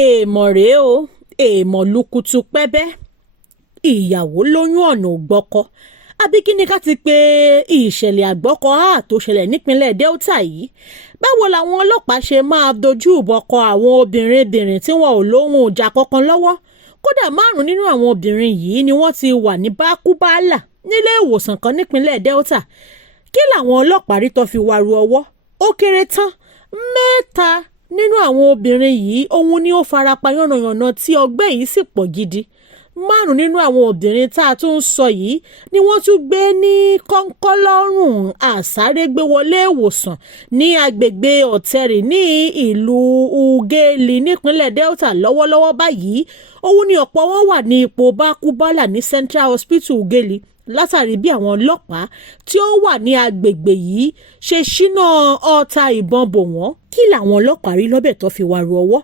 èèmọ̀ rèé o èèmọ̀ lukutu pẹ́bẹ́ ìyàwó lóyún ọ̀nà ògbọ́kọ àbí kí ni ká ti pè ìṣẹ̀lẹ̀ àgbọ́kọ tó ṣẹlẹ̀ nípínlẹ̀ Delta yìí. Báwo làwọn ọlọ́pàá ṣe máa dojú ìbọkọ àwọn obìnrin tí wọn ò lóhun ìjà kankan lọ́wọ́? Kódà 5 nínú àwọn obìnrin yìí ni wọ́n ti wà ní bákúbálà nílé ìwòsàn kan nípínlẹ̀ Delta. Kí làwọn ọlọ́pàá rí tó fi wàrú ọwọ́? Ó kéré tán 3 nínú àwọn obìnrin yìí òun ni ó farapa yánnayànna tí ọgbẹ́ yìí sì pọ̀ gidi. 5 nínú àwọn obìnrin tá a tún sọ yìí ni wọ́n tún gbé ní kọ́ńkọ́lọ́rùn àsárégbé wọlé ìwòsàn ní agbègbè ọ̀tẹ̀rì ní ìlú ugeli nípínlẹ̀ Delta lọ́wọ́lọ́wọ́ báyìí. Òun ni ọ̀pọ̀ wọn wà ní ipò bákúbálà ní Central Hospital ugeli látàrí bí àwọn ọlọ́pàá tí ó wà ní agbègbè yìí ṣe ṣínà ọta ìbọn bò wọ́n. Kí làwọn ọlọ́pàá rí lọ́bẹ̀ tó fi wàrú ọwọ́?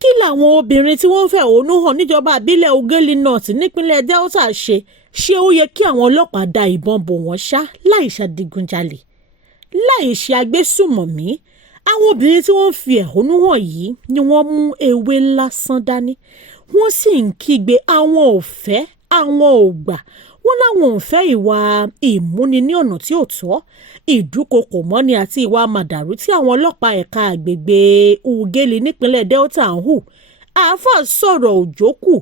Kí làwọn obìnrin tí wọ́n fẹ̀hónú hàn níjọba ìbílẹ̀ Ugeli North nípínlẹ̀ Delta ṣe ó yẹ kí àwọn ọlọ́pàá da ìbọn bò wọ́n ṣá láì ṣàdigunjalè láì ṣe agbésùmọ̀mí? Àwọn obìnrin tí wọ́n fi ẹ̀hónú hàn yìí ni wọ́n mú ewé lásán dání, wọ́n sì ń kígbe àwọn ò fẹ́, àwọn ò gbà. Wọ́n láwọn ò fẹ́ ìwà ìmúni ní ọ̀nà tí ò tọ́, ìdúkokò mọ́ni àti ìwà màdàrú tí àwọn ọlọ́pàá ẹ̀ka àgbègbè Ugeli nípínlẹ̀ Delta ń hù. Àáfàá sọ̀rọ̀ òjókù,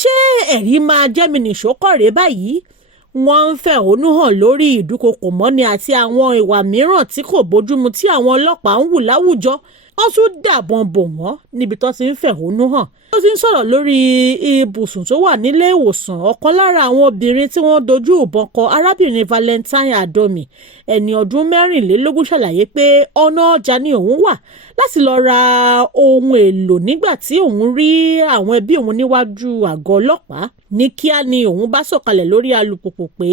ṣé ẹ̀rí máa jẹ́mi nìṣó kọ̀rẹ́ báyìí? Wọ́n ń fẹ̀hónú hàn lórí ìdúkokò mọ́ni àti àwọn ìwà mìíràn tí kò bójúmu tí àwọn ọlọ́pàá ń hù láwùjọ. Wọ́n tún dàbọn bò wọ́n níbi tó ti ń fẹ̀hónú hàn. Ó ti ń sọ̀rọ̀ lórí ibùsùn tó wà nílé ìwòsàn. Ọ̀kan lára àwọn obìnrin tí wọ́n dojú ìbọn kọ, arábìnrin Valentine Adomi, ẹni ọdún 24, ṣàlàyé pé ọ̀nà ọjà ni òun wà láti lọ ra ohun èlò nígbà tí òun rí àwọn ẹbí òun níwájú àgọ́ ọlọ́pàá. Ní kíá ni òun bá sọ̀kalẹ̀ lórí alùpùpù pé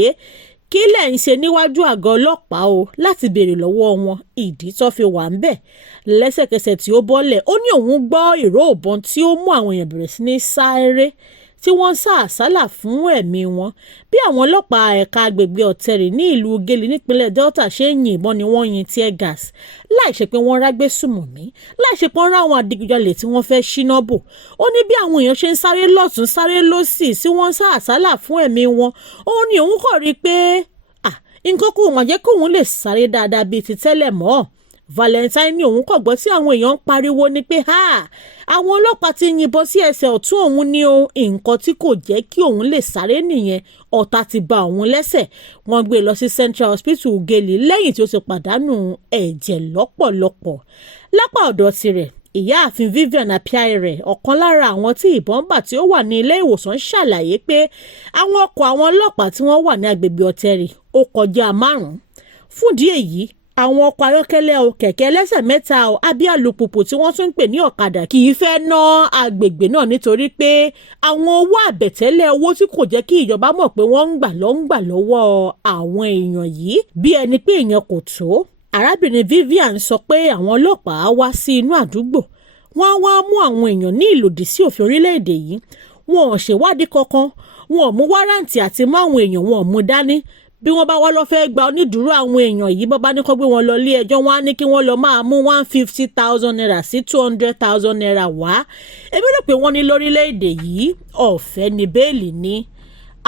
kí lẹ̀ ń ṣe níwájú àgọ́ ọlọ́pàá o, láti béèrè lọ́wọ́ wọn ìdí tó fi wà ń bẹ̀. Lẹ́sẹ̀kẹsẹ̀ tí ó bọ́lẹ̀, ó ní òun gbọ́ ìró ìbọn tí ó mú àwọn èèyàn bẹ̀rẹ̀ sí ní sáré tí wọ́n sá àsálà fún ẹ̀mí wọn. Bí àwọn ọlọ́pàá ẹ̀ka agbègbè ọ̀tẹ̀rì ní ìlú Ugeli nípínlẹ̀ Delta ṣe ń yin ìbọn ni wọ́n yin tear gas, láì ṣe pé wọ́n rágbé sùmọ̀mí, láì ṣe pé wọ́n rá àwọn adigunjalè tí wọ́n fẹ́ ṣíná bò. Ó ní bí àwọn èèyàn ṣe ń sáré lọ́tún sáré lósì tí wọ́n sá àsálà fún ẹ̀mí wọn, ó ní òun kò rí pé nǹkan kò mà jẹ́ kóun lè sáré dáadáa bíi ti tẹ́lẹ̀ mọ́. Valentine ní òun kò gbọ́ tí àwọn èèyàn ń pariwo ni pé àwọn ọlọ́pàá ti yìnbọn sí ẹsẹ̀ ọ̀tún òun ní o. Nǹkan tí kò jẹ́ kí òun lè sáré nìyẹn, ọ̀tá ti ba òun lẹ́sẹ̀. Wọ́n gbé lọ sí Central Hospital Ugeli lẹ́yìn tí ó ti pàdánù ẹ̀jẹ̀ lọ́pọ̀lọpọ̀. Lápá ọ̀dọ̀ tirẹ̀, ìyáàfin Vivian Apiaire, ọ̀kan lára àwọn tí ìbọn bà tí ó wà ní ilé ìwòsàn, ṣàlàyé pé àwọn ọkọ̀ àwọn ọlọ́pàá tí wọ́n wà ní agbègbè ọ̀tẹ̀rì ó kọjá 5. Fúndìí èyí, àwọn ọkọ̀ ayọ́kẹ́lẹ́ kẹ̀kẹ́ ẹlẹ́sẹ̀ mẹ́ta àbí alùpùpù tí wọ́n tún ń pè ní ọ̀kadà kì í fẹ́ ná agbègbè náà nítorí pé àwọn owó àbẹ̀tẹ́lẹ̀ owó tí kò jẹ́ kí ìjọba mọ̀ pé wọ́n ń gbà lọ́wọ́ àwọn èèyàn yìí bí ẹni pé èèyàn kò tó. Arábìnrin Vivian sọ pé àwọn ọlọ́pàá wá sí inú àdúgbò, wọ́n á wá mú àwọn èèyàn ní ìlòdì sí òfin orílẹ̀-èdè yìí. Wọn ò ṣèwádìí kankan, wọn ò mú wáráǹtì àti mú àwọn èèyàn, wọn ò mú dání. Bí wọ́n bá wá lọ fẹ́ gba onídùúró àwọn èèyàn yìí, bọ́ bá ní kó gbé wọn lọ ilé ẹjọ́, wọ́n á ní kí wọ́n lọ máa mú 150,000 naira sí 200,000 naira wá. Èmi rò pé wọ́n ní lórílẹ̀‐èdè yìí ọ̀fẹ́ ni bẹ́ẹ̀lì ní.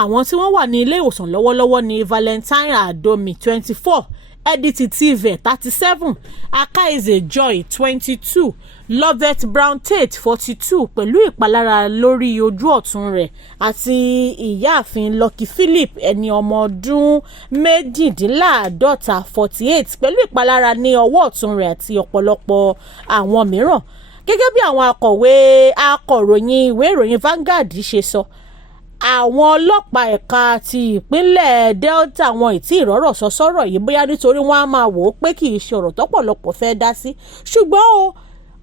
Àwọn tí wọ́n wà ní ilé ìwòsàn lọ́wọ́lọ́wọ́ ni Valentine Adomi 24, Edith Tive 37, Akaize Joy 22, Lovett Brown Tate 42 pẹ̀lú ìpalára lórí ojú ọ̀tún rẹ̀, àti ìyáàfin Lucky Philip ẹni ọmọ ọdún 48 48 pẹ̀lú ìpalára ní ọwọ́ ọ̀tún rẹ̀ àti ọ̀pọ̀lọpọ̀ àwọn mìíràn. Gẹ́gẹ́ bí àwọn akọ̀ròyìn ìwé ìròyìn Vanguard ṣe sọ, àwọn ọlọ́pàá ẹ̀ka ti ìpínlẹ̀ Delta wọn ì tí ì rọ́rọ̀ sọ sọ́rọ̀ yìí, bóyá nítorí wọ́n á máa wò ó pé kì í ṣe ọ̀rọ̀ tọ́pọ̀lọpọ̀ fẹ́ dá sí. Ṣùgbọ́n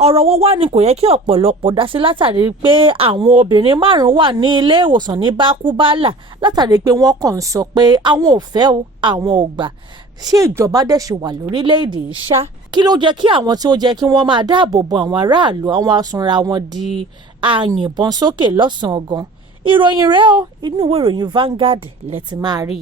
ọ̀rọ̀ wo wá ni kò yẹ kí ọ̀pọ̀lọpọ̀ dá sí, látàrí pé àwọn obìnrin 5 wà ní ilé ìwòsàn ní bákúbálà látàrí pé wọ́n kàn ń sọ pé àwọn ò fẹ́ o, àwọn ò gbà. Ṣé ìjọba dẹ̀ ṣì wà lórílẹ̀‐èdè yìí ṣá? Kí ló jẹ́ kí àwọn tí ó jẹ́ kí wọ́n máa dáàbò bo àwọn aráàlú, àwọn asunra wọn di àyìnbọn sókè lọ́sàn-án gan? Ìròyìn rẹ̀ o, inú ìwé ìròyìn Vanguard lẹ ti máa rí.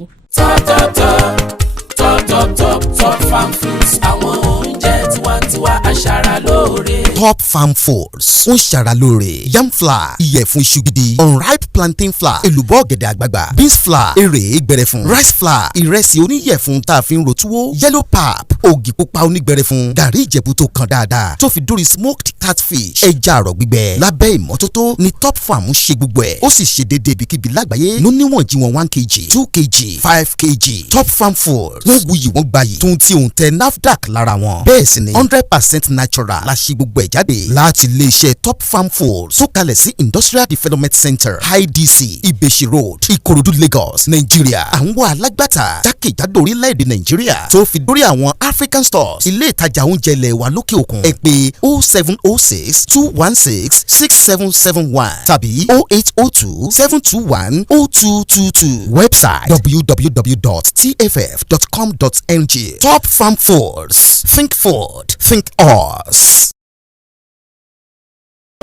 Top farm fruits, àwọn oúnjẹ tiwantiwa aṣara lóore. Top Farm Foods ń ṣara lóore. Yam flour ìyẹ̀fun iṣu gidi. Unripe plantain flour èlùbọ́ ọ̀gẹ̀dẹ̀ àgbagbà. Beans flour èrè gbẹrẹfun. Rice flour ìrẹsì oníyẹ̀fun tá a fi ń ro túwó. Yellow pap ògì pupa onígbẹrẹfun. Gàrí ìjẹ̀bú tó kan dáadáa tó fi dórí smoked catfish. Ẹja àrọ̀ gbígbẹ lábẹ́ ìmọ́tótó ni Top Farm ṣe gbogbo ẹ̀. Ó sì ṣe déédéé ibikíbi lágbàáyé ló níwọ̀n jíwọ̀n 1 kg 2 kg 5 kg. Top Farm Foods wọ́n wuyì wọ́n gbayì tó ń tí òun tẹ NAFDAC lára wọn. Bẹ́ẹ̀ sì ni 100% natural la ṣe gbogbo ẹ̀ jáde láti iléeṣẹ́ Top Farm Foods tó kalẹ̀ sí Industrial Development Center IDC Ibeshi Road Ikorodu Lagos Nigeria. À ń wá alágbàtà jákèjádò orílẹ̀-èdè Nigeria tó fi dórí àwọn African stores ilé ìtajà oúnjẹ ilẹ̀ wa lókè òkun. Ẹ pè 0706 216 6771 tàbí 0802 721 0222. Website www.tff.com.ng. Top Farm Foods. Think food. Think us.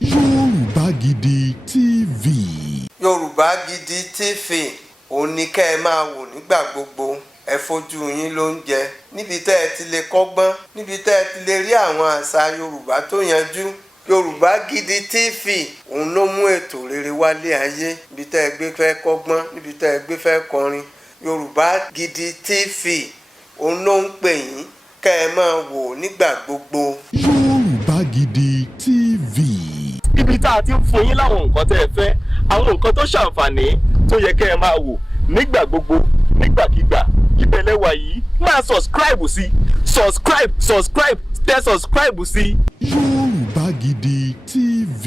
Yorùbá Gidi TV. Yorùbá Gidi TV òun ni kẹ́ ẹ máa wò nígbà gbogbo. Ẹ fojú yín ló ń jẹ níbi tẹ́ ẹ ti lè kọ́gbọ́n, níbi tẹ́ ẹ ti lè rí àwọn àṣà Yorùbá tó yanjú. Yorùbá Gidi TV òun ló mú ètò rere wálé ayé, níbi tẹ́ ẹ gbé fẹ́ kọ́gbọ́n, níbi tẹ́ ẹ gbé fẹ́ kọrin. Yorùbá Gidi TV òun ló ń pè yín kẹ́ ẹ máa wò nígbà gbogbo. Yorùbá Gidi TV. Ibi tá a ti ń fún yín láwọn nǹkan tẹ́ ẹ fẹ́, àwọn nǹkan tó ṣàǹfààní tó yẹ kẹ́ ẹ máa wò nígbà gbogbo nígbàkigbà. Ìbẹ̀lẹ̀ wà yìí máa subscribe sí tẹ subscribe sí. Yorùbá Gidi TV.